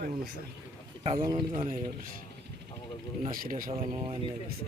কেমন আছে সাজানোর জন্য নাসিরা সাজানো এনে গেছে।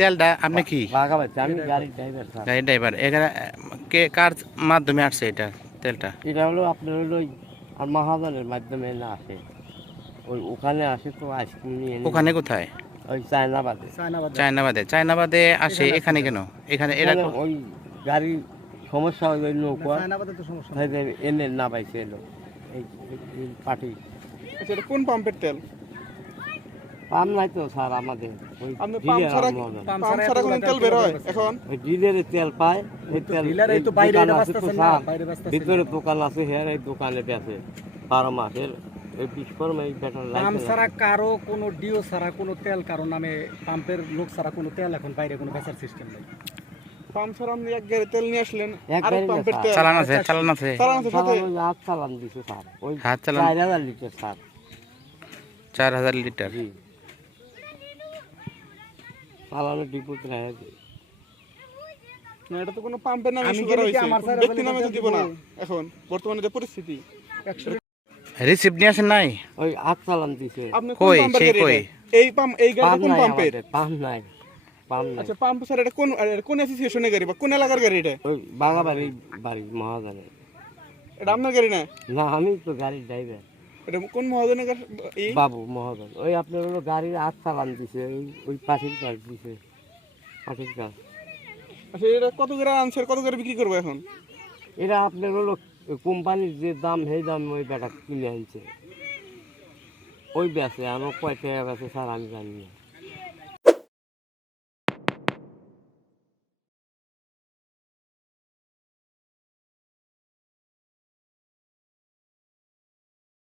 তেলটা আপনি কি আমি গাড়ির ড্রাইভার। গাড়ি ড্রাইভার? এখানে কে কার মাধ্যমে আসছে এটা তেলটা? এটা হলো আপনার হলো আর মহাজনের মাধ্যমে না আসে, ওই ওখানে আসে তো আইসক্রিম নিয়ে ওখানে কোথায়? ওই চায়নাবাদে। চায়নাবাদে আসে এখানে কেন? এখানে এরা ওই গাড়ির সমস্যা হয়, ওই নৌকা এনে না পাইছে এলো এই পার্টি। এটা কোন পাম্পের তেল? পাম্প নাই তো স্যার আমাদের, ওই তেল বের হয় এখন। ওই ডিলারের তেল পায়, এই তেল ভিতরে দোকান আছে, হ্যাঁ এই দোকানে বেচে 12 মাসের এই বিস্ফোরণ এই ব্যাটার পাম্প ছাড়া কারো কোনো ডিও ছাড়া কোনো তেল কারো নামে, পাম্পের লোক ছাড়া কোনো তেল এখন বাইরে কোনো বেচার সিস্টেম নেই। পাম্প ছাড়া আপনি এক গাড়ি তেল নিয়ে আসলেন, এক আরেক গাড়ি পাম্পের না, তেল চালান আছে চালান আছে সাথে। হাত চালান দিছে স্যার, ওই হাত চালান 4000 লিটার স্যার। 4000 লিটার? জি চালানো ডিপোতে রাখা যায় না, এটা তো কোনো পাম্পের নামে ইস্যু করা হয়েছে, ব্যক্তি নামে তো দিব না এখন বর্তমানে যে পরিস্থিতি। রিসিপ্ট নিয়ে আসেন নাই? ওই হাত চালান দিছে। আপনি কোন কই পাম্পের সেই গাড়ি? কই? এই পাম্প, এই গাড়িটা কোন পাম্পের? পাম্প নাই, পাম্প নাই। আচ্ছা পাম্প স্যার, এটা কোন অ্যাসোসিয়েশনের গাড়ি বা কোন এলাকার গাড়ি এটা? ওই বাগাবাড়ি বাড়ি মহাজনে। এটা আপনার গাড়ি না? না আমি তো গাড়ির ড্রাইভার। এটা কোন মহাজনের গাড়ি? বাবু মহাজন। ওই আপনার হলো গাড়ির হাত চালান দিছে, ওই পাখির কাজ দিছে, পাখির কাজ। আচ্ছা এটা কত করে আনসার, কত করে বিক্রি করবো এখন? এটা আপনার হলো কোম্পানির যে দাম সেই দাম ওই বেটা কিনে আনছে, ওই বেচে। আমার কয় টাকা বেচে স্যার আমি জানি না।